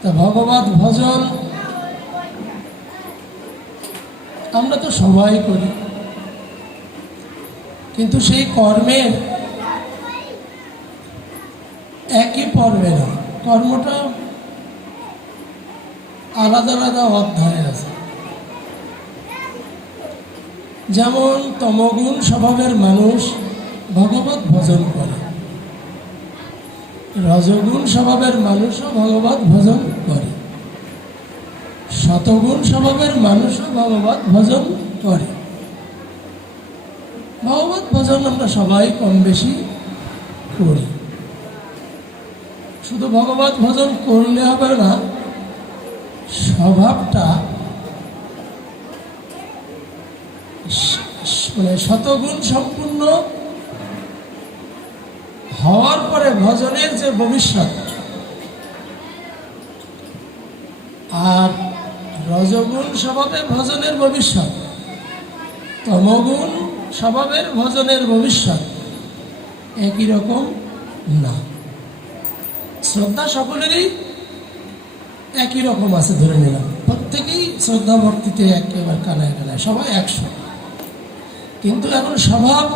তা ভগবত ভজন আমরা তো সবাই করি, কিন্তু সেই কর্মের একই পর্বে না, কর্মটা আলাদা আলাদা অধ্যায় আছে। যেমন তমগুণ স্বভাবের মানুষ ভগবত ভজন করে, রজগুণ স্বভাবের মানুষও ভগবত ভজন করে, শতগুণ স্বভাবের মানুষও ভগবত ভজন করে। ভগবত ভজন আমরা সবাই কম বেশি করি। শুধু ভগবত ভজন করলে হবে না, স্বভাবটা মানে শতগুণ সম্পূর্ণ হওয়ার পরে ভজনের যে ভবিষ্যৎ, আর রজগুণ স্বভাবে ভজনের ভবিষ্যৎ, তমগুণ স্বভাবের ভজনের ভবিষ্যৎ একই রকম না। শ্রদ্ধা সকলেরই একই রকম আছে, ধরে নিলাম প্রত্যেকেই শ্রদ্ধা ভক্তিতে একেবারে কানায় কানায় সবাই 100, কিন্তু এখন স্বভাব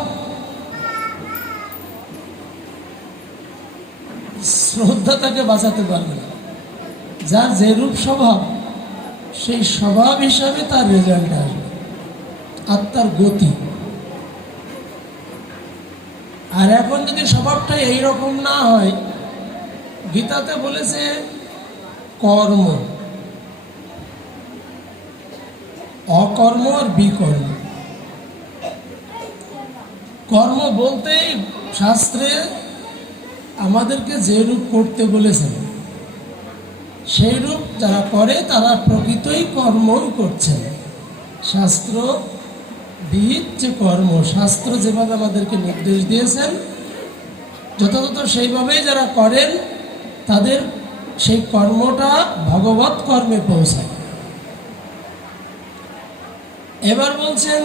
শ্রদ্ধা তাকে বাঁচাতে পারবে না। যার যে রূপ স্বভাব, সেই স্বভাব হিসাবে তার রেজাল্ট আসবে, আত্মার গতি। আর এখন যদি স্বভাবটা এইরকম না হয়, গীতাতে বলেছে কর্ম, অকর্ম আর বিকর্ম। কর্ম বলতেই শাস্ত্রে আমাদেরকে যে রূপ করতে বলেছেন, সেই রূপ যারা করে তারা প্রকৃতই কর্মই করছেন। শাস্ত্র বিহিত যে কর্ম, শাস্ত্র যেভাবে আমাদেরকে নির্দেশ দিয়েছেন যথাযথ সেইভাবেই যারা করেন, তাদের সেই কর্মটা ভগবত কর্মে পৌঁছায়। এবার বলছেন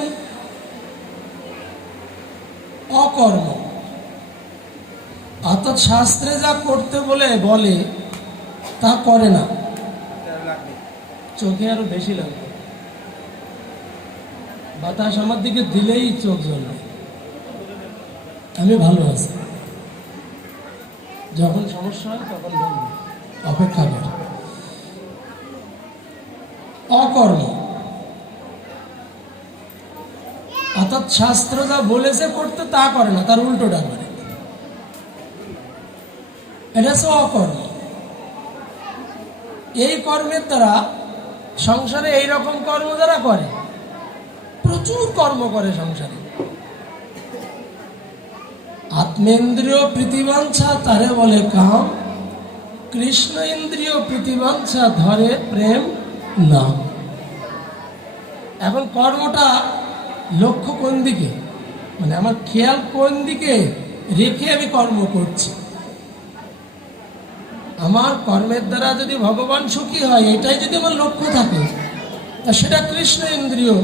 অকর্ম, অর্থাৎ শাস্ত্রে যা করতে বলে তা করে না। চোখে আরো বেশি লাগবে, বাতাস আমার দিকে দিলেই চোখ জ্বলবে। আমি ভালো আছি, যখন সমস্যা হয় তখন বলবো, অপেক্ষা কর। অকর্ম অর্থাৎ শাস্ত্র যা বলেছে করতে তা করে না, তার উল্টোটা করে, এটা হচ্ছে অকর্ম। এই কর্মের দ্বারা সংসারে এইরকম কর্ম যারা করে, প্রচুর কর্ম করে সংসারে, আত্মেন্দ্রিয় প্রীতিবাঞ্ছা তারে বলে কাম, কৃষ্ণ ইন্দ্রিয় প্রীতিবাঞ্ছা ধরে প্রেম নাম। এখন কর্মটা লক্ষ্য কোন দিকে, মানে আমার খেয়াল কোন দিকে রেখে আমি কর্ম করছি। আমার কর্মের দ্বারা যদি ভগবান সুখী হয়, এটাই যদি আমার লক্ষ্য থাকে, তা সেটা কৃষ্ণ ইন্দ্রিয়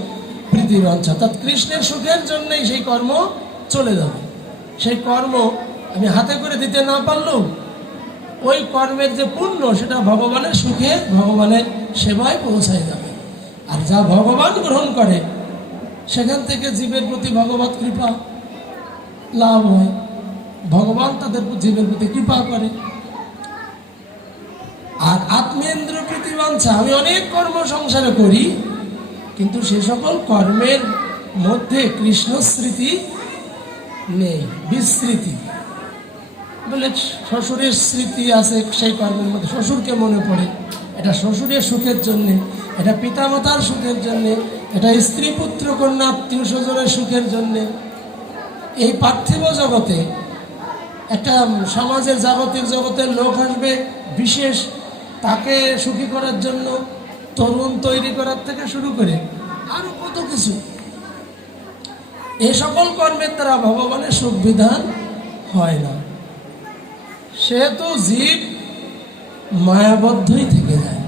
প্রীতিবাঞ্ছা, অর্থাৎ কৃষ্ণের সুখের জন্যই সেই কর্ম চলে যাবে। সেই কর্ম আমি হাতে করে দিতে না পারলেও ওই কর্মের যে পুণ্য, সেটা ভগবানের সুখে, ভগবানের সেবায় পৌঁছায় যাবে। আর যা ভগবান গ্রহণ করে, সেখান থেকে জীবের প্রতি ভগবত কৃপা লাভ হয়, ভগবান তাদের জীবের প্রতি কৃপা করে। আর আত্মেন্দ্র প্রীতিবাঞ্ছা, আমি অনেক কর্ম সংসারে করি, কিন্তু সে সকল কর্মের মধ্যে কৃষ্ণ স্মৃতি নেই, বিস্মৃতি। বলে শ্বশুরের স্মৃতি আছে সেই কর্মের মধ্যে, শ্বশুরকে মনে পড়ে, এটা শ্বশুরের সুখের জন্যে, এটা পিতামাতার সুখের জন্যে, এটা স্ত্রী পুত্র কন্যা আত্মীয় স্বজনের সুখের জন্যে। এই পার্থিব জগতে একটা সমাজের জাগতিক জগতের লোক আসবে বিশেষ, তাকে সুখী করার জন্য তরুণ তৈরি করার থেকে শুরু করে আরো কত কিছু। এই সকল কর্মের দ্বারা ভগবানের সুখ বিধান হয় না, সেহেতু জীব মায়াবদ্ধই থেকে যায়।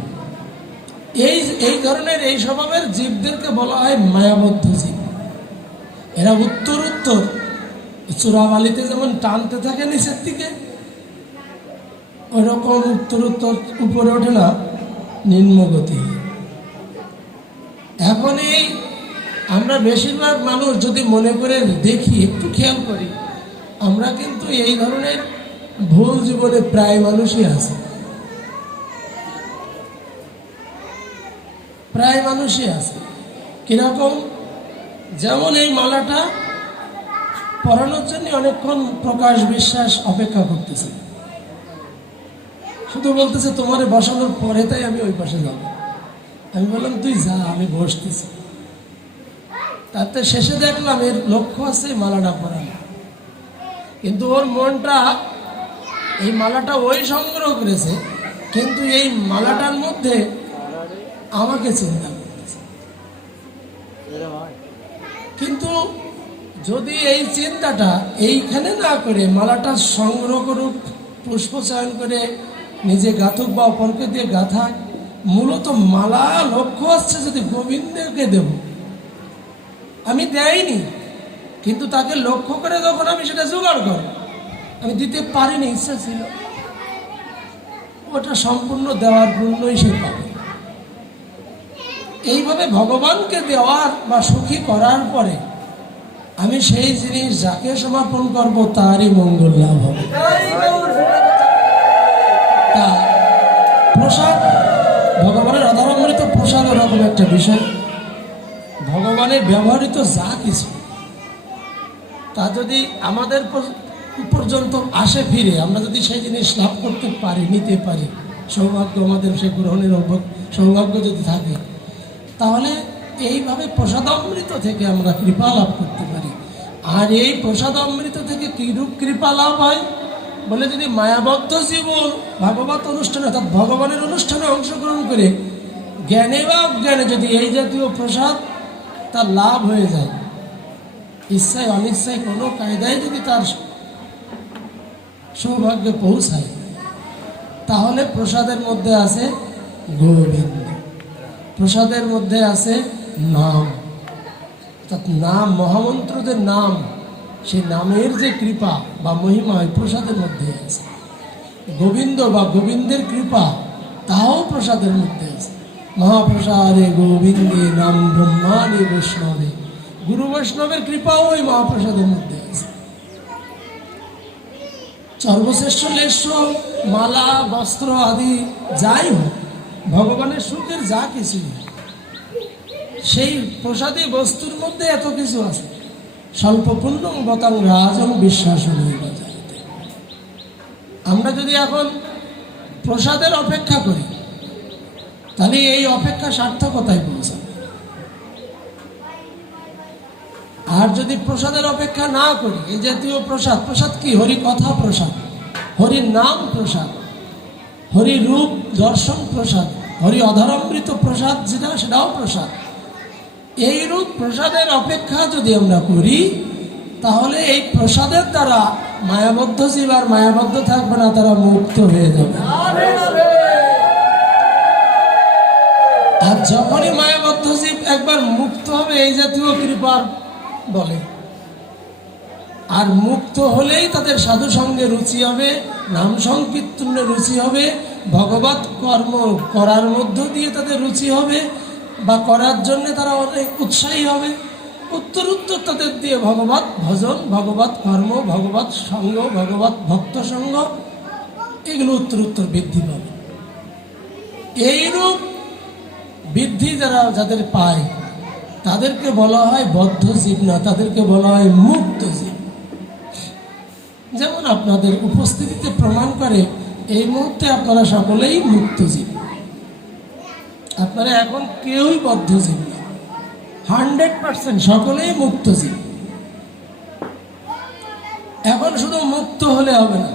এই ধরনের এই স্বভাবের জীবদেরকে বলা হয় মায়াবদ্ধ জীব। এরা উত্তর উত্তর চূড়াবালিতে যেমন টানতে থাকে নিচের দিকে, ওইরকম উত্তরোত্তর উপরে ওঠে না, নিম্নগতি। এখন এই আমরা বেশিরভাগ মানুষ যদি মনে করে দেখি, একটু খেয়াল করি, আমরা কিন্তু এই ধরনের ভুল জীবনে প্রায় মানুষই আছে, প্রায় মানুষই আছে। কিরকম? যেমন এই মালাটা পরানোর জন্য অনেকক্ষণ প্রকাশ বিশ্বাস অপেক্ষা করতেছে, শুধু বলতেছে তোমারে বসানোর পরে তাই আমি ওই পাশে যাব। আমি বললাম তুই যা, আমি বসতেছি। তাতে শেষে দেখলাম এর লক্ষ্য আছে মালাটা পরানো, কিন্তু ওর মনটা এই মালাটা ওই সংগ্রহ করেছে, কিন্তু এই মালাটার মধ্যে আমাকে চিন্তা করতেছে। কিন্তু যদি এই চিন্তাটা এইখানে না করে মালাটা সংগ্রহ করুক, পুষ্প চয়ন করে নিজে গাথুক বা অপরকে দিয়ে গাথাক, মূলত মালা লক্ষ্য আসছে যদি গোবিন্দকে দেব, আমি দেয়নি, কিন্তু তাকে লক্ষ্য করে যখন আমি সেটা জোগাড় করব, আমি দিতে পারিনি, ইচ্ছা ছিল, ওটা সম্পূর্ণ দেওয়ার পূর্ণই সে পাবে। এইভাবে ভগবানকে দেওয়ার বা সুখী করার পরে আমি সেই জিনিস যাকে সমর্পণ করব তারই মঙ্গল লাভ হবে। তা প্রসাদ, ভগবানের অধরামৃত প্রসাদ ওরকম একটা বিষয়। ভগবানের ব্যবহৃত যা কিছু তা যদি আমাদের পর্যন্ত আসে ফিরে, আমরা যদি সেই জিনিস লাভ করতে পারি, নিতে পারি, সৌভাগ্য আমাদের সে গ্রহণের সৌভাগ্য যদি থাকে, তাহলে এইভাবে প্রসাদামৃত থেকে আমরা কৃপা লাভ করতে পারি। আর এই প্রসাদামৃত থেকে কিরূপ কৃপা লাভ হয় বলে, যদি মায়াবদ্ধ জীবন ভাগবত অনুষ্ঠানে অর্থাৎ ভগবানের অনুষ্ঠানে অংশগ্রহণ করে জ্ঞানে বা অজ্ঞানে যদি এই জাতীয় প্রসাদ তার লাভ হয়ে যায়, ইচ্ছায় অনিচ্ছায় কোনো কায়দায় যদি তার সৌভাগ্যে পৌঁছায়, তাহলে প্রসাদের মধ্যে আছে গোবিন্দ, প্রসাদের মধ্যে আছে নাম, অর্থাৎ নাম, মহামন্ত্রদের নাম, সেই নামের যে কৃপা বা মহিমা ওই প্রসাদের মধ্যে আছে। গোবিন্দ বা গোবিন্দের কৃপা তাও প্রসাদের মধ্যে আছে। মহাপ্রসাদে গোবিন্দে নাম ব্রহ্মাণী বৈষ্ণবে, গুরু বৈষ্ণবের কৃপাও ওই মহাপ্রসাদের মধ্যে আছে। সর্বশ্রেষ্ঠ লেশ্য মালা বস্ত্র আদি যাই হোক, ভগবানের সুখের যা কিছু, সেই প্রসাদী বস্তুর মধ্যে এত কিছু আছে। স্বল্প পুণ্যং গতাং রাজং বিশ্বাস। আমরা যদি এখন প্রসাদের অপেক্ষা করি, তাহলে এই অপেক্ষা সার্থকতায় পৌঁছাবে। আর যদি প্রসাদের অপেক্ষা না করি, এই জাতীয় প্রসাদ, প্রসাদ কি? হরি কথা প্রসাদ, হরির নাম প্রসাদ, হরি রূপ দর্শন প্রসাদ, হরি অধরামৃত প্রসাদ যেটা, সেটাও প্রসাদ। এই রূপ প্রসাদের অপেক্ষা যদি আমরা করি, তাহলে এই প্রসাদের দ্বারা মায়াবদ্ধ জীব আর মায়াবদ্ধ থাকবে না, তারা মুক্ত হয়ে যাবে। আর যখনই মায়াবদ্ধ জীব একবার মুক্ত হবে এই জাতীয় কৃপার বলে, আর মুক্ত হলেই তাদের সাধু সঙ্গে রুচি হবে, নাম সংকীর্তনে রুচি হবে, ভগবত কর্ম করার মধ্য দিয়ে তাদের রুচি হবে বা করার জন্য তারা অনেক উৎসাহী হবে। উত্তর উত্তর তাদের দিয়ে ভগবত ভজন, ভগবত কর্ম, ভগবত সঙ্গ, ভগবত ভক্ত সঙ্গ, এগুলো উত্তর উত্তর বৃদ্ধি পাবে। এইরূপ বৃদ্ধি যাদের পায় তাদেরকে বলা হয় বদ্ধ জীব না, তাদেরকে বলা হয় মুক্ত জীব। যেমন আপনাদের উপস্থিতিতে প্রমাণ করে, এই মুহূর্তে আপনারা সকলেই মুক্ত জীব। আপনারা এখন কেউই বদ্ধ জীব না, 100% সকলেই মুক্ত জীব। এখন শুধু মুক্ত হলে হবে না,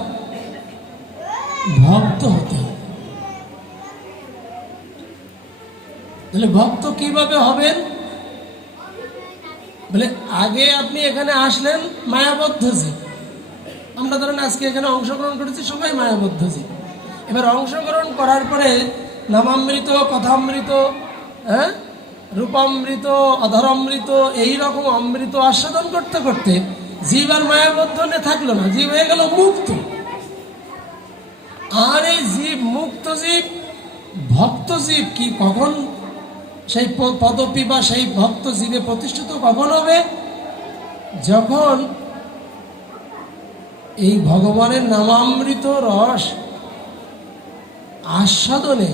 ভক্ত হতে হবে। তাহলে ভক্ত কিভাবে হবেন বলে, আগে আপনি এখানে আসলেন মায়াবদ্ধ জীব। আমরা ধরেন আজকে এখানে অংশগ্রহণ করেছি, সবাই মায়াবদ্ধ জীব। এবার অংশগ্রহণ করার পরে নামামৃত, কথামৃত, রূপামৃত, অধরামৃত, এইরকম অমৃত আস্বাদন করতে করতে জীব আর মায়াবদ্ধ থাকলো না, জীব হয়ে গেল মুক্ত। আর এই জীব, মুক্ত জীব, ভক্ত জীব কি কখন সেই পদপি বা সেই ভক্ত জীবে প্রতিষ্ঠিত কখন হবে? যখন এই ভগবানের নামামৃত রস আস্বাদনে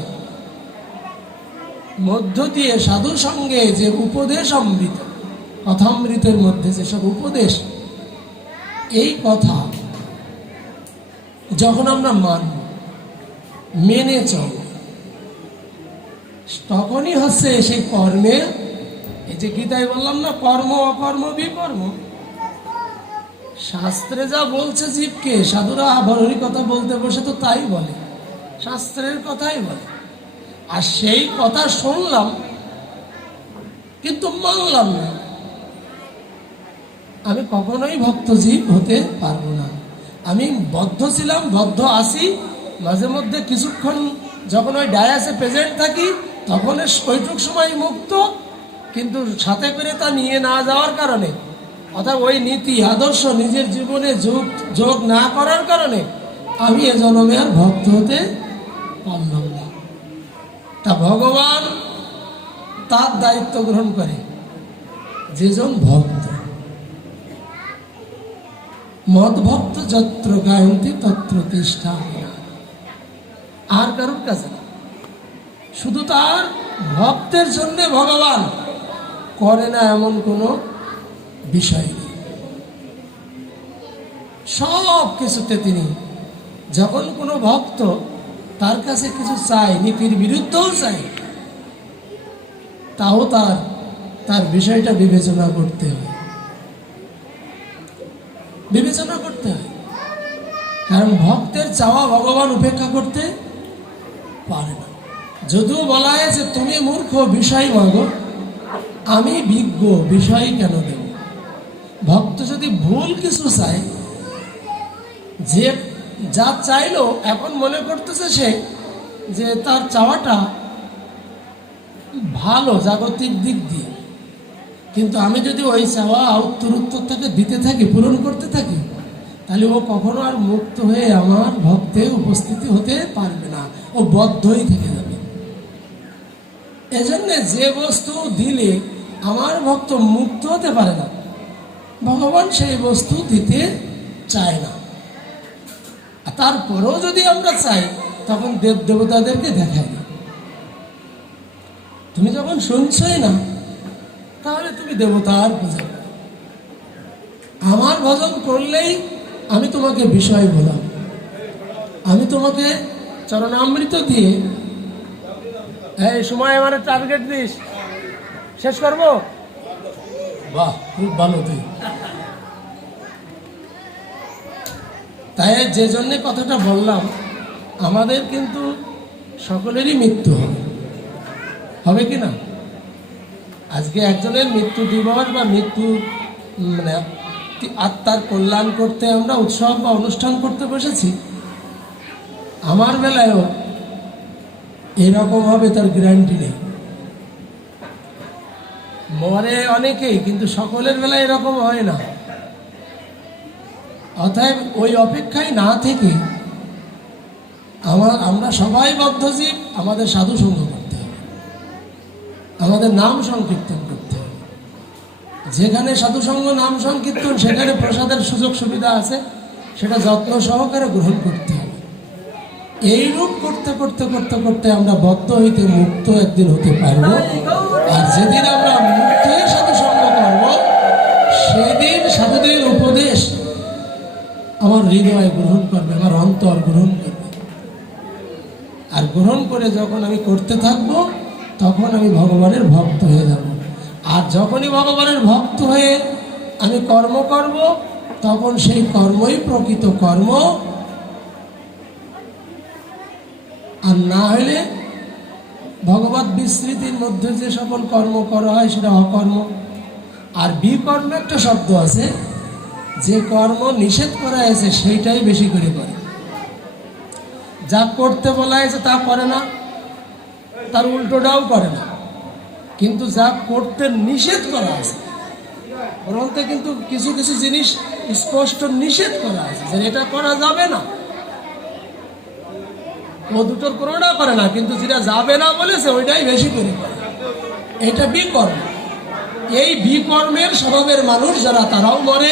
মধ্য দিয়ে সাধু সঙ্গে যে উপদেশ অমৃত, কথামৃতের মধ্যে যেসব উপদেশ, এই কথা যখন আমরা মানব, মেনে চল, তখনই হচ্ছে সেই কর্মের, এই যে গীতায় বললাম না, কর্ম অকর্ম বিকর্ম। শাস্ত্রে যা বলছে জীবকে, সাধুরা হরি কথা বলতে বসে তো তাই বলে, শাস্ত্রের কথাই বলে। আর সেই কথা শুনলাম কিন্তু মানলাম না, আমি কখনোই ভক্ত জীব হতে পারবো না। আমি বদ্ধ ছিলাম, বদ্ধ আছি, মাঝে মধ্যে কিছুক্ষণ যখন ওই ডায়াসে প্রেজেন্ট থাকি তখন ওইটুক সময় মুক্ত, কিন্তু সাথে করে তা নিয়ে না যাওয়ার কারণে, অর্থাৎ ওই নীতি আদর্শ নিজের জীবনে যোগ না করার কারণে আমি এ জন্মে আর ভক্ত হতে পারলাম না। তা ভগবান তার দায়িত্ব গ্রহণ করে, যেজন ভক্ত, মদ ভক্ত যত্র গায়ন্তি তত্র তিষ্ঠা, আর কারোর কাছে না, শুধু তার ভক্তের জন্য ভগবান করে না এমন কোনো বিষয় নেই। সব কিছুতে তিনি, যখন কোনো ভক্ত তার কাছে কিছু চায়, নীতির বিরুদ্ধেও চায়, তাও তার বিষয়টা বিবেচনা করতে হয়, বিবেচনা করতে হয়। কারণ ভক্তের চাওয়া ভগবান উপেক্ষা করতে পারে না। যদিও বলা হয় যে তুমি মূর্খ, বিষয় মাগো, আমি বিজ্ঞ, বিষয় কেন দেব? ভক্ত যদি ভুল কিছু চায়, যে যা চাইলো এখন মনে করতেছে সে যে তার চাওয়াটা ভালো জাগতিক দিক দিয়ে, কিন্তু আমি যদি ওই চাওয়া উত্তর থেকে দিতে থাকি, পূরণ করতে থাকি, তাহলে ও কখনো আর মুক্ত হয়ে আমার ভক্তে উপস্থিতি হতে পারবে না, ও বদ্ধই থেকে যাবে। এজন্য যে বস্তু দিলে আমার ভক্ত মুক্ত হতে পারে না, ভগবান সেই বস্তু দিতে চায় না। তারপরেও যদি আমরা চাই, তখন দেব দেবতাদেরকে দেখাই না। তুমি যখন শুনছই না, তাহলে তুমি দেবতার পূজা করো। আমার ভজন করলেই আমি তোমাকে বিষয় বললাম, আমি তোমাকে চরণামৃত দিয়ে, এই সময় আমার টার্গেট দিস, শেষ করবো। বাহ, খুব ভালো। তুই তাই যে জন্যে কথাটা বললাম, আমাদের কিন্তু সকলেরই মৃত্যু হবে, হবে কি না? আজকে একজনের মৃত্যু দিবস বা মৃত্যু মানে আত্মার কল্যাণ করতে আমরা উৎসব বা অনুষ্ঠান করতে বসেছি। আমার বেলায়ও এরকম হবে তার গ্যারান্টি নেই। মরে অনেকেই, কিন্তু সকলের বেলায় এরকম হয় না। অতএব ওই অপেক্ষায় না থেকে আমরা সবাই বদ্ধজীব, আমাদের সাধু সঙ্গ করতে হবে, আমাদের নাম সংকীর্তন করতে হবে। যেখানে সাধুসঙ্গ নাম সংকীর্তন, সেখানে প্রসাদের সুযোগ সুবিধা আছে, সেটা যত্ন সহকারে গ্রহণ করতে হবে। এইরূপ করতে করতে করতে করতে আমরা বদ্ধ হইতে মুক্ত একদিন হতে পারব। আর যেদিন আমরা মুক্ত হয়ে সাধুসঙ্গ করব, সেদিন সাধুদের উপদেশ আমার হৃদয় গ্রহণ করবে, আমার অন্তর গ্রহণ করবে। আর গ্রহণ করে যখন আমি করতে থাকবো, তখন আমি ভগবানের ভক্ত হয়ে যাব। আর যখনই ভগবানের ভক্ত হয়ে আমি কর্ম করব, তখন সেই কর্মই প্রকৃত কর্ম। আর না হলে ভগবত বিস্মৃতির মধ্যে যে সকল কর্ম করা হয়, সেটা অকর্ম। আর বিকর্ম একটা শব্দ আছে, যে কর্ম নিষেধ করা হয়েছে সেইটাই বেশি করে করে। যা করতে বলা হয়েছে তা করে না, তার উল্টোটাও করে না। কিন্তু যা করতে নিষেধ করা আছে, গ্রন্থে কিন্তু কিছু কিছু জিনিস স্পষ্ট নিষেধ করা আছে যে এটা করা যাবে না, ও দুটোর কোনোটা করে না, কিন্তু যেটা যাবে না বলেছে ওইটাই বেশি করে করে। এটা বিকর্ম। এই বিকর্মের স্বভাবের মানুষ যারা, তারাও মরে,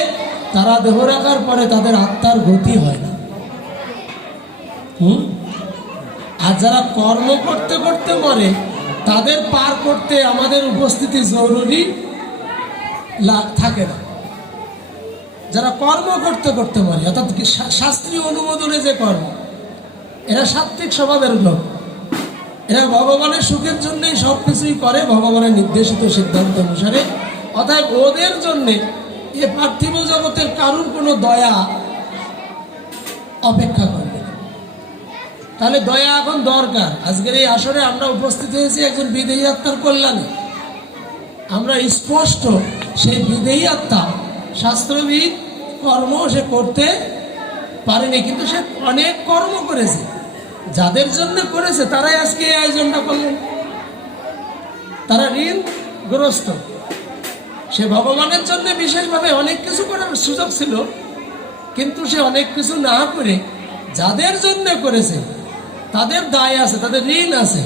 তারা দেহ রাখার পরে তাদের আত্মার গতি হয় না। আর যারা কর্ম করতে করতে মরে, তাদের পার করতে আমাদের উপস্থিতি জরুরি থাকে না। যারা কর্ম করতে করতে মরে, অর্থাৎ শাস্ত্রীয় অনুমোদনে যে কর্ম, এরা সাত্ত্বিক স্বভাবের লোক। এরা ভগবানের সুখের জন্যই সব কিছুই করে, ভগবানের নির্দেশিত সিদ্ধান্ত অনুসারে। অতএব ওদের জন্যে এ পার্থিব জগতের কারুর কোনো দয়া অপেক্ষা করবে না। তাহলে দয়া এখন দরকার। আজকের এই আসরে আমরা উপস্থিত হয়েছি একজন বিদেহী আত্মার কল্যাণে। আমরা স্পষ্ট সেই বিদেহী আত্মা শাস্ত্রবিদ কর্ম সে করতে পারেনি, কিন্তু সে অনেক কর্ম করেছে। যাদের জন্য করেছে তারাই আজকে এই আয়োজনটা করলেন। তারা ঋণগ্রস্ত। সে ভগবানের জন্য বিশেষভাবে অনেক কিছু করার সুযোগ ছিল, কিন্তু সে অনেক কিছু না করে যাদের জন্য করেছে তাদের দায় আছে, তাদের ঋণ আছে,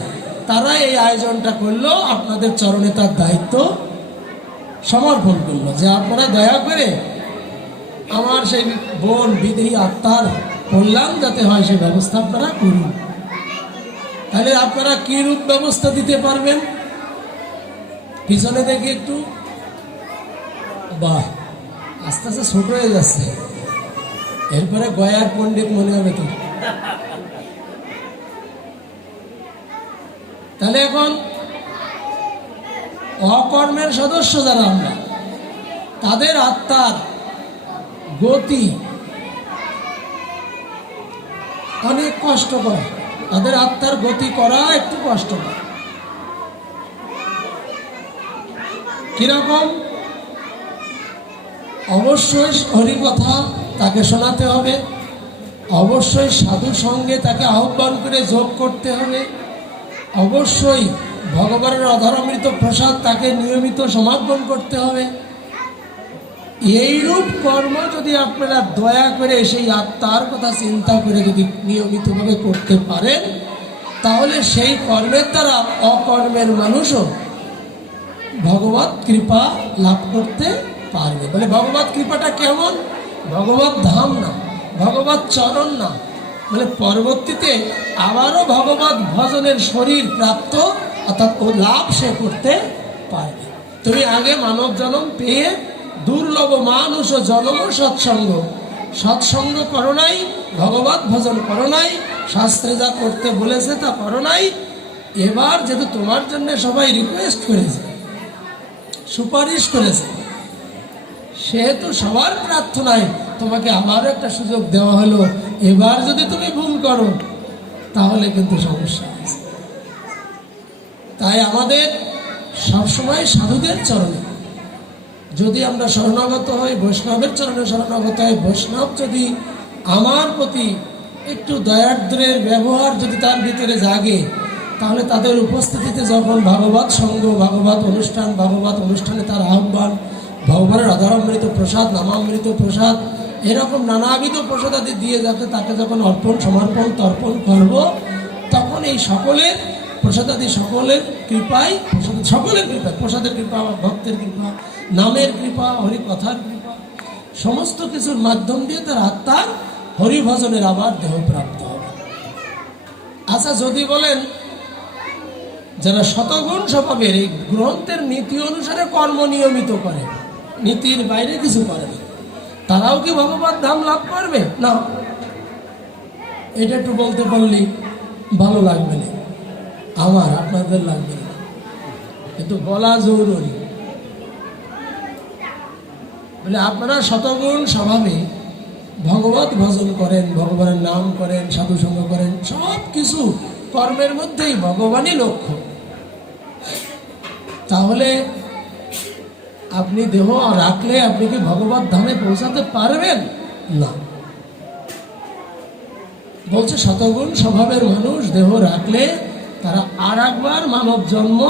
তারা এই আয়োজনটা করলো। আপনাদের চরণে তার দায়িত্ব সমর্পণ করলো যে আপনারা দয়া করে আমার সেই বোন বিদেহী আত্মার কল্যাণ যাতে হয় সেই ব্যবস্থা আপনারা করুন। তাহলে আপনারা কি রূপ ব্যবস্থা দিতে পারবেন? পিছনে দেখি একটু। বাহ, আস্তে আস্তে ছোট হয়ে যাচ্ছে। এরপরে গয়ার পণ্ডিত মনে হবে তো। তাহলে এখন অকর্মের সদস্য যারা আমরা, তাদের আত্মার গতি অনেক কষ্টকর। তাদের আত্মার গতি করা একটু কষ্টকর। কিরকম? অবশ্যই হরিকথা তাকে শোনাতে হবে, অবশ্যই সাধু সঙ্গে তাকে আহ্বান করে যোগ করতে হবে, অবশ্যই ভগবানের অধরামৃত প্রসাদ তাকে নিয়মিত সমাপন করতে হবে। এইরূপ কর্ম যদি আপনারা দয়া করে সেই আত্মার কথা চিন্তা করে যদি নিয়মিতভাবে করতে পারেন, তাহলে সেই কর্মের দ্বারা অকর্মের মানুষও ভগবত কৃপা লাভ করতে পারবে। বলে ভগবত কৃপাটা কেমন? ভগবত ধাম না, ভগবত চরণ না, বলে পরবর্তীতে আবারও ভগবত ভজনের শরীর প্রাপ্ত, অর্থাৎ ও লাভ সে করতে পারবে। তুমি আগে মানব জন্ম পেয়ে দুর্লভ মানুষ ও জন্ম সৎসঙ্গ, সৎসঙ্গ করো নাই, ভগবত ভজন করো নাই, শাস্ত্রে যা করতে বলেছে তা করো নাই। এবার যেহেতু তোমার জন্য সবাই রিকোয়েস্ট করেছে, সুপারিশ করেছে, সেহেতু সবার প্রার্থনায় তোমাকে আবারও একটা সুযোগ দেওয়া হলো। এবার যদি তুমি ভুল করো তাহলে কিন্তু সমস্যা আছে। তাই আমাদের সবসময় সাধুদের চরণে যদি আমরা শরণাগত হই, বৈষ্ণবের চরণে শরণাগত হই, বৈষ্ণব যদি আমার প্রতি একটু দয়ার্দ্রের ব্যবহার যদি তার ভিতরে জাগে, তাহলে তাদের উপস্থিতিতে যখন ভাগবত সঙ্গ, ভাগবত অনুষ্ঠানে তার আহ্বান, ভগবানের অধরামৃত প্রসাদ, নামামৃত প্রসাদ, এরকম নানাবিধ প্রসাদ আদি দিয়ে যাতে তাকে যখন অর্পণ, সমর্পণ, তর্পণ করব, তখন এই সকলের প্রসাদাদি সকলের কৃপায়, সকলের কৃপায়, প্রসাদের কৃপা, ভক্তের কৃপা, নামের কৃপা, হরিকথার কৃপা, সমস্ত কিছুর মাধ্যম দিয়ে তার আত্মার হরিভজনের আবার দেহ প্রাপ্ত হবে। আচ্ছা, যদি বলেন যারা শতগুণ স্বভাবের এই গ্রন্থের নীতি অনুসারে কর্ম নিয়মিত করে, নীতির বাইরে কিছু করে না, তারাও কি ভগবত ধাম লাভ করবে? না। এটা একটু বলতে পারলেই ভালো লাগবে না, আমার আপনাদের লাগবে না, কিন্তু বলা জরুরি। বলে আপনারা শতগুণ স্বভাবে ভগবত ভজন করেন, ভগবানের নাম করেন, সাধুসঙ্গ করেন, সব কিছু কর্মের মধ্যেই ভগবানই লক্ষ্য। তাহলে আপনি দেহ রাখলে আপনি কি ভগবত ধামে পৌঁছাতে পারবেন? না। বলছে শতগুণ স্বভাবের মানুষ দেহ রাখলে তারা আর একবার মানব জন্ম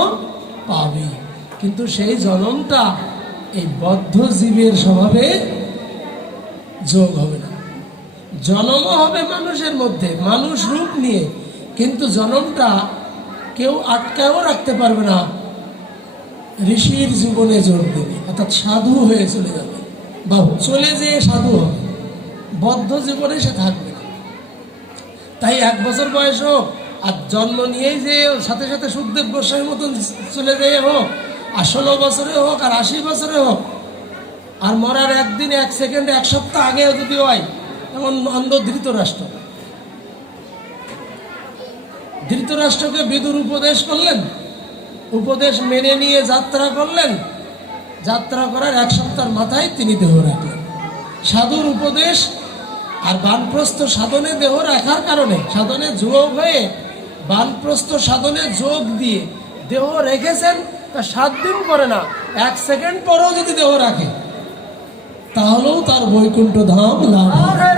পাবে, কিন্তু সেই জন্মটা এই বদ্ধ জীবের স্বভাবে যোগ হবে না। জন্ম হবে মানুষের মধ্যে, মানুষ রূপ নিয়ে, কিন্তু জন্মটা কেউ আটকায়ও রাখতে পারবে না। ঋষির জীবনে যোগ দেবে, অর্থাৎ সাধু হয়ে চলে যাবে বা চলে যেয়ে সাধু হবে, বদ্ধ জীবনে সে থাকবে না। তাই 1 বছর বয়স হোক আর জন্ম নিয়েই যে সাথে সাথে সুখদেব গোস্বামীর মতন চলে যেয়ে হোক, আর 16 বছরে হোক আর 80 বছরে হোক, আর মরার 1 দিন 1 সেকেন্ড 1 সপ্তাহ আগে যদি হয়, এমন অন্ধ ধৃতরাষ্ট্র। ধৃতরাষ্ট্রকে বিদুর উপদেশ করলেন, উপদেশ মেনে নিয়ে যাত্রা করলেন, যাত্রা করার 1 সপ্তাহের মাথায় তিনি দেহ রাখলেন। সাধুর উপদেশ আর বানপ্রস্থ সাধনে দেহ রাখার কারণে, সাধনে যোগ হয়ে বানপ্রস্থ সাধনে যোগ দিয়ে দেহ রেখেছেন, তা 7 দিন পরে না, 1 সেকেন্ড পরেও যদি দেহ রাখে তাহলেও তার বৈকুণ্ঠ ধাম লাভ হবে।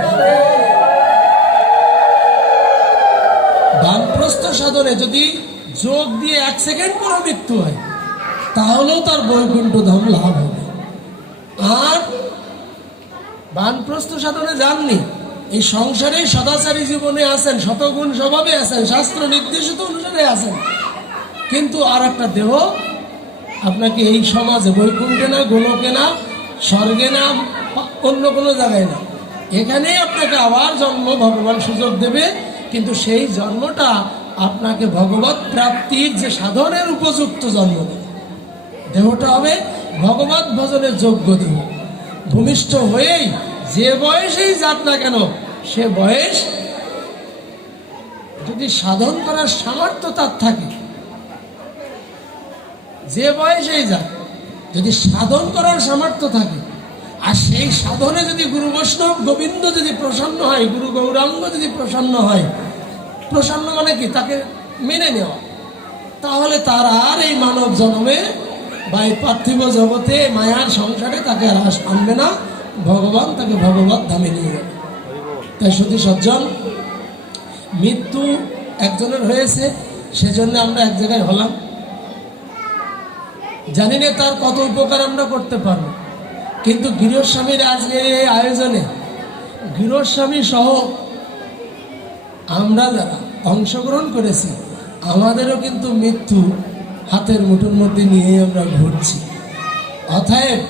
বানপ্রস্থ সাধনে যদি যোগ দিয়ে 1 সেকেন্ড পরেও মৃত্যু হয় তাহলেও তার বৈকুণ্ঠ ধাম লাভ হবে। আর বানপ্রস্থ সাধনে যাননি, এই সংসারে সদাচারী জীবনে আছেন, শতগুণ স্বভাবে আছেন, শাস্ত্র নির্দেশিত অনুসারে আছেন, কিন্তু আর একটা দেহ আপনাকে এই সমাজে বৈকুণ্ঠে না, গোলকে না, স্বর্গে না, অন্য কোনো জায়গায় না, এখানেই আপনাকে আবার জন্ম ভগবান সুযোগ দেবে। কিন্তু সেই জন্মটা আপনাকে ভগবত প্রাপ্তির যে সাধনের উপযুক্ত জন্ম দেবে। দেহটা হবে ভগবত ভজনের যোগ্য দেহ। ভূমিষ্ঠ হয়েই যে বয়সেই যাক না কেন, সে বয়স যদি সাধন করার সামর্থ্য তার থাকে, যে বয়সেই যাক যদি সাধন করার সামর্থ্য থাকে, আর সেই সাধনে যদি গুরু বৈষ্ণব গোবিন্দ যদি প্রসন্ন হয়, গুরু গৌরাঙ্গ যদি প্রসন্ন হয়, প্রসন্ন মানে কি, তাকে মেনে নেওয়া, তাহলে তার আর এই মানব জন্মে বা এই পার্থিব জগতে মায়ার সংসারে তাকে আর আনবে না, ভগবান তাকে ভগবত ধামে নিয়ে যাবে। তাই শুধু সজ্জন, মৃত্যু একজনের হয়েছে, সেজন্য আমরা এক জায়গায় হলাম, জানি না তার কত উপকার আমরা করতে পারবো। কিন্তু গৃহস্বামীর আজকের এই আয়োজনে গৃহস্বামী সহ আমরা যারা অংশগ্রহণ করেছি, আমাদেরও কিন্তু মৃত্যু হাতের মুঠোর মধ্যে নিয়ে আমরা ঘুরছি। অতএব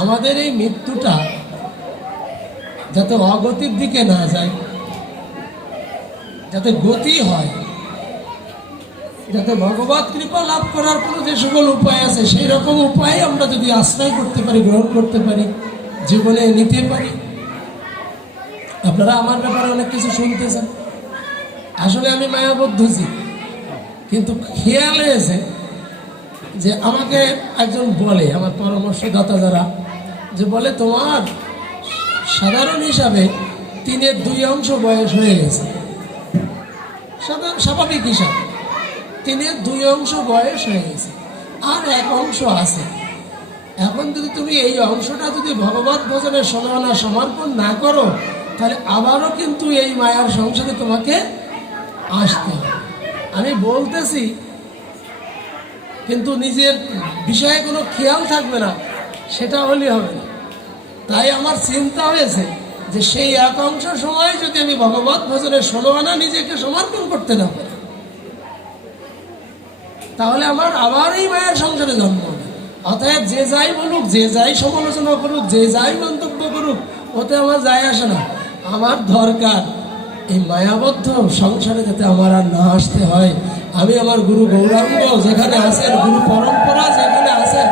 আমাদের এই মৃত্যুটা যাতে অগতির দিকে না যায়, যাতে গতি হয়, যাতে ভগবত কৃপা লাভ করার কোনো যে সকল উপায় আছে, সেই রকম উপায় আমরা যদি আশ্রয় করতে পারি, গ্রহণ করতে পারি, জীবনে নিতে পারি। আপনারা আমার ব্যাপারে অনেক কিছু শুনতেছেন, আসলে আমি মায়াবদ্ধছি, কিন্তু খেয়াল হয়েছে যে আমাকে একজন বলে, আমার পরামর্শদাতা যারা, যে বলে তোমার সাধারণ হিসাবে 3/2 বয়স হয়ে গেছে, সাধারণ স্বাভাবিক হিসাব 3/2 বয়স হয়ে গেছে, আর 1 অংশ আছে। এখন যদি তুমি এই অংশটা যদি ভগবত ভজনের সময় সমর্পণ না করো, তাহলে আবারও কিন্তু এই মায়ার সংসারে তোমাকে আসতে হবে। আমি বলতেছি, কিন্তু নিজের বিষয়ে কোনো খেয়াল থাকবে না, সেটা হলে হবে না। তাই আমার চিন্তা হয়েছে যে সেই 1 অংশ সময় যদি আমি ভগবত ভজনের 16 আনা নিজেকে সমর্পণ করতে না পারি, তাহলে আমার আবার এই মায়ের সংসারে জন্ম হবে। অতএব যে যাই বলুক, যে যাই সমালোচনা করুক, যে যাই মন্তব্য করুক, ওতে আমার যায় আসে না। আমার দরকার এই মায়াবদ্ধ সংসারে যাতে আমার আর না আসতে হয়। আমি আমার গুরু গৌরাঙ্গ যেখানে আছেন, গুরু পরম্পরা যেখানে আছেন,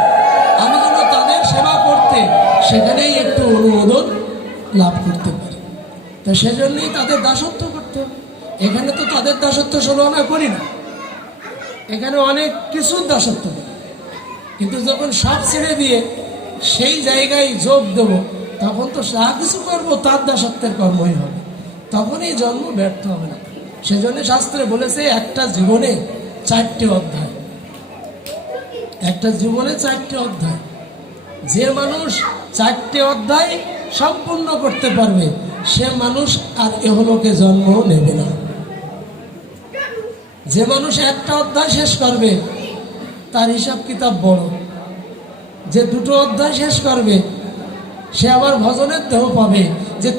আমি যেন তাদের সেবা করতে সেখানেই একটু অনুমোদন লাভ করতে পারি। তো সেজন্যই তাদের দাসত্ব করতে হবে। এখানে তো তাদের দাসত্ব 16 আনা করি না, এখানে অনেক কিছুর দাসত্ব করি, কিন্তু যখন সব ছেড়ে দিয়ে সেই জায়গায় যোগ দেব, তখন তো যা কিছু করবো তার দাসত্বের কর্মই হবে, তখন এই জন্ম ব্যর্থ হবে না। সেজন্য শাস্ত্রে বলেছে একটা জীবনে 4টে অধ্যায়, একটা জীবনে 4টে অধ্যায়। যে মানুষ 4টে অধ্যায় সম্পূর্ণ করতে পারবে, সে মানুষ আর এহলোকে জন্ম নেবে না। যে মানুষ একটা অধ্যায় শেষ করবে, তার হিসাব কিতাব বড়। যে 2টো অধ্যায় শেষ করবে, সে আবার ভজনের দেহ পাবে। যে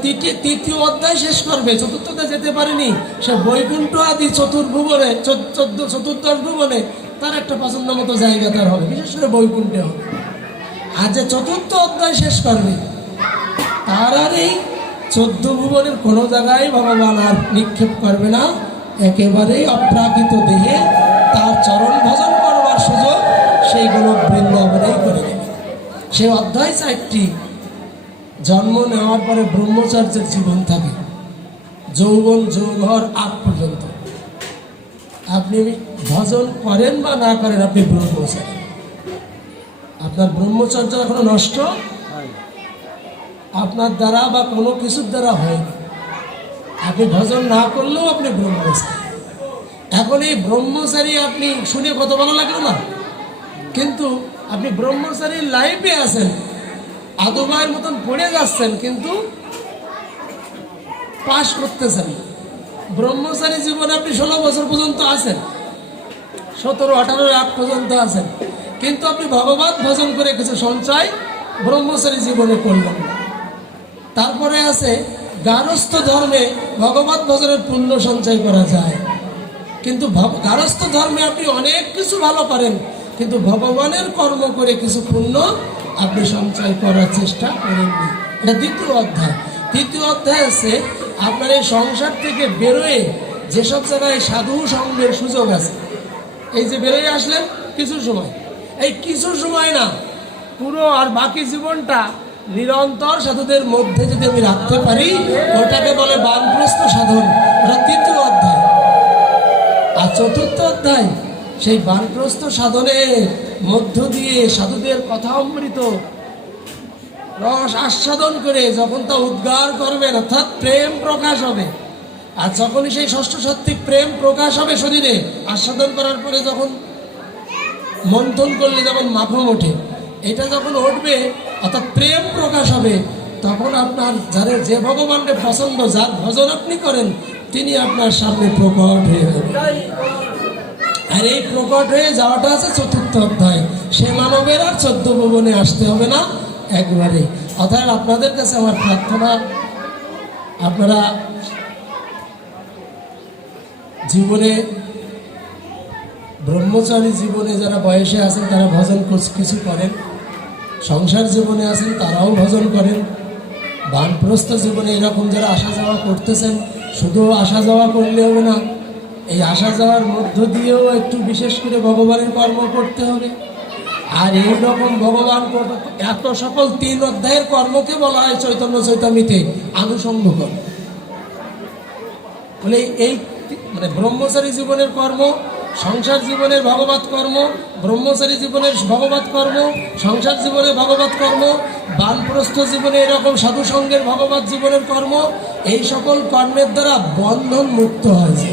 তৃতীয় অধ্যায় শেষ করবে, চতুর্থতে যেতে পারেনি, সে বৈকুণ্ঠ আদি চতুর্ভুবনে চতুর্দশ ভুবনে তার একটা পছন্দ মতো জায়গা তার হবে, বিশেষ করে বৈকুণ্ঠে হবে। আর যে চতুর্থ অধ্যায় শেষ করবে তার আর এই 14 ভুবনের কোনো জায়গায় ভগবান আর নিক্ষেপ করবে না, একেবারেই অপ্রাকৃত দেহে তার চরণ ভজন করবার সুযোগ সেইগুলো বৃন্দাবনেই করে দেবে। সেই অধ্যায় 4টি। জন্ম নেওয়ার পরে ব্রহ্মচর্যের জীবন থাকে, যৌবন যৌঘর আগ পর্যন্ত। আপনি ভজন করেন বা না করেন, আপনি ব্রহ্মচারী। আপনার ব্রহ্মচর্য এখনো নষ্ট আপনার দ্বারা বা কোনো কিছুর দ্বারা হয়নি। আপনি ভজন না করলেও আপনি ব্রহ্মচারী। এখন এই ব্রহ্মচারী আপনি শুনে কত ভালো লাগলো না, কিন্তু আপনি ব্রহ্মচারীর লাইফে আছেন, আদবায়ের মতন পড়ে যাচ্ছেন, কিন্তু পাশ করতেছেন। ব্রহ্মচারী জীবনে আপনি 16 বছর পর্যন্ত আছেন, 17-18 আগ পর্যন্ত আছেন, কিন্তু আপনি ভগবত ভজন করে কিছু সঞ্চয় ব্রহ্মচারী জীবনে করলেন না। তারপরে আছে গারস্থ ধর্মে ভগবত ভজনের পুণ্য সঞ্চয় করা যায়, কিন্তু গারস্থ ধর্মে আপনি অনেক কিছু ভালো করেন, কিন্তু ভগবানের কর্ম করে কিছু পুণ্য আপনি সঞ্চয় করার চেষ্টা করেননি। এটা দ্বিতীয় অধ্যায়। তৃতীয় অধ্যায় আছে আপনার এই সংসার থেকে বেরোয় যেসব জায়গায় সাধু সঙ্গের সুযোগ আছে, এই যে বেরোয় আসলেন কিছু সময়, এই কিছু সময় না, পুরো আর বাকি জীবনটা নিরন্তর সাধুদের মধ্যে যদি আমি রাখতে পারি, ওটাকে বলে বানপ্রস্থ সাধন। ওটা তৃতীয় অধ্যায়। আর চতুর্থ অধ্যায় সেই বানপ্রস্থ সাধনের মধ্য দিয়ে সাধুদের কথা অমৃত রস আস্বাদন করে যখন তা উদ্গার করবেন, অর্থাৎ প্রেম প্রকাশ হবে। আর যখনই সেই ষষ্ঠ সাত্ত্বিক প্রেম প্রকাশ হবে শরীরে, আস্বাদন করার পরে যখন মন্থন করলে যেমন মাখন ওঠে, এটা যখন উঠবে অর্থাৎ প্রেম প্রকাশ হবে, তখন আপনার যাদের যে ভগবানকে পছন্দ, যার ভজন আপনি করেন, তিনি আপনার সামনে প্রকট হয়ে যাবেন। আর এই প্রকট হয়ে যাওয়াটা আছে চতুর্থ অধ্যায়। সে মানবের আর 14 ভুবনে আসতে হবে না একবারে। অর্থাৎ আপনাদের কাছে আমার প্রার্থনা, আপনারা জীবনে ব্রহ্মচারী জীবনে যারা বয়সে আছেন তারা ভজন কিছু করেন, সংসার জীবনে আছেন তারাও ভজন করেন, বানপ্রস্থ জীবনে এরকম যারা আসা যাওয়া করতেছেন, শুধু আসা যাওয়া করলে হবে না, এই আসা যাওয়ার মধ্য দিয়েও একটু বিশেষ করে ভগবানের কর্ম করতে হবে। আর এই রকম ভগবান এত সকল 3 অধ্যায়ের কর্মকে বলা হয় চৈতন্য চৈতামিতে আনুষঙ্গ কর্ম। বলে এই মানে ব্রহ্মচারী জীবনের কর্ম, সংসার জীবনের ভগবত কর্ম, ব্রহ্মচারী জীবনের ভগবত কর্ম, সংসার জীবনে ভগবত কর্ম, বানপ্রস্থ জীবনে এরকম সাধু সঙ্গের ভগবত জীবনের কর্ম, এই সকল কর্মের দ্বারা বন্ধন মুক্ত হয়েছে,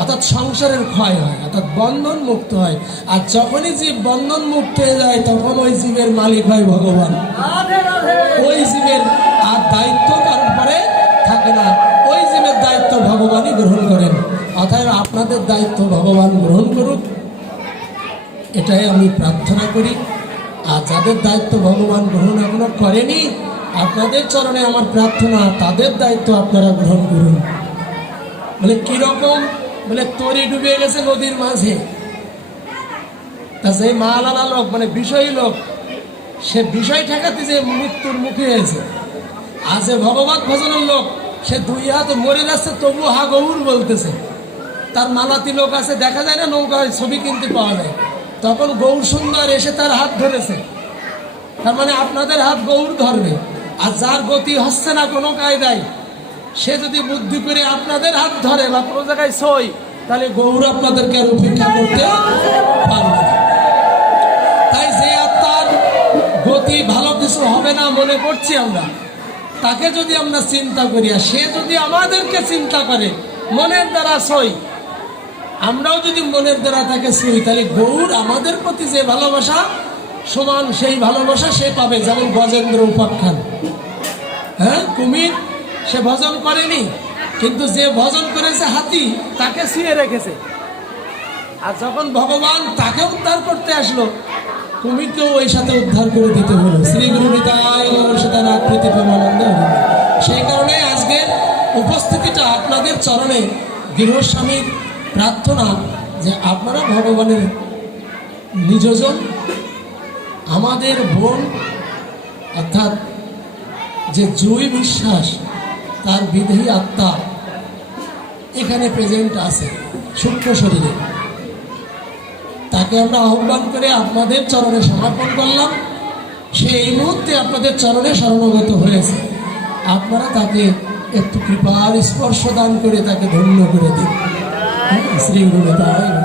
অর্থাৎ সংসারের ক্ষয় হয়, অর্থাৎ বন্ধন মুক্ত হয়। আর যখনই জীব বন্ধন মুক্ত হয়ে যায়, তখন ওই জীবের মালিক হয় ভগবান। ওই জীবের আর দায়িত্ব কারণ পরে থাকে না, ওই জীবের দায়িত্ব ভগবানই গ্রহণ করেন। অর্থাৎ আপনাদের দায়িত্ব ভগবান গ্রহণ করুক, এটাই আমি প্রার্থনা করি। আর যাদের দায়িত্ব ভগবান গ্রহণ এখনো করেনি, আপনাদের চরণে আমার প্রার্থনা, তাদের দায়িত্ব আপনারা গ্রহণ করুন। বলে কিরকম, বলে তরি ডুবে গেছে নদীর মাঝে, তা সেই মালালা লোক মানে বিষয়ী লোক, সে বিষয় ঠেকাতে যে মৃত্যুর মুখে হয়েছে। আর যে ভগবত ভজনের লোক, সে 2 হাত মরে যাচ্ছে তবু হা গৌর বলতেছে। তার মালাতি লোক আছে, দেখা যায় না নৌকায় ছবি কিনতে পাওয়া যায়, তখন গৌর সুন্দর এসে তার হাত ধরেছে, তার মানে আপনাদের হাত গৌর ধরবে। আর যার গতি হচ্ছে না কোনো কায়দায়, সে যদি বুদ্ধি করে আপনাদের হাত ধরে বা কোনো জায়গায় সই, তাহলে গৌর আপনাদেরকে আর উপেক্ষা করতে পারবে না। তাই যে আত্মার গতি ভালো কিছু হবে না মনে করছি আমরা, তাকে যদি আমরা চিন্তা করি, আর সে যদি আমাদেরকে চিন্তা করে মনের দ্বারা সই, আমরাও যদি মনের দ্বারা তাকে সই, তাহলে গৌর আমাদের প্রতি যে ভালোবাসা সমান সেই ভালোবাসা সে পাবে। যেমন গজেন্দ্র উপাখ্যান, হ্যাঁ, কুমির সে ভজন করেনি, কিন্তু যে ভজন করেছে হাতি, তাকে শুয়ে রেখেছে। আর যখন ভগবান তাকে উদ্ধার করতে আসলো, কুমিরকেও ওই সাথে উদ্ধার করে দিতে হলো। শ্রী গুরু নিতাই গৌর সীতার আকৃতি প্রেমানন্দ হরি। সেই কারণে আজকের উপস্থিতিটা আপনাদের চরণে গৃহস্বামীর প্রার্থনা যে আপনারা ভগবানের নিজজন, আমাদের বোন অর্থাৎ যে জুই বিশ্বাস তার বিদেহী আত্মা এখানে প্রেজেন্ট আছে সূক্ষ্ম শরীরে, তাকে আমরা আহ্বান করে আপনাদের চরণে সমর্পণ করলাম। সে এই মুহূর্তে আপনাদের চরণে শরণাগত হয়েছে, আপনারা তাকে একটু কৃপার স্পর্শ দান করে তাকে ধন্য করে দিন। শ্রী গুরু নিতাই।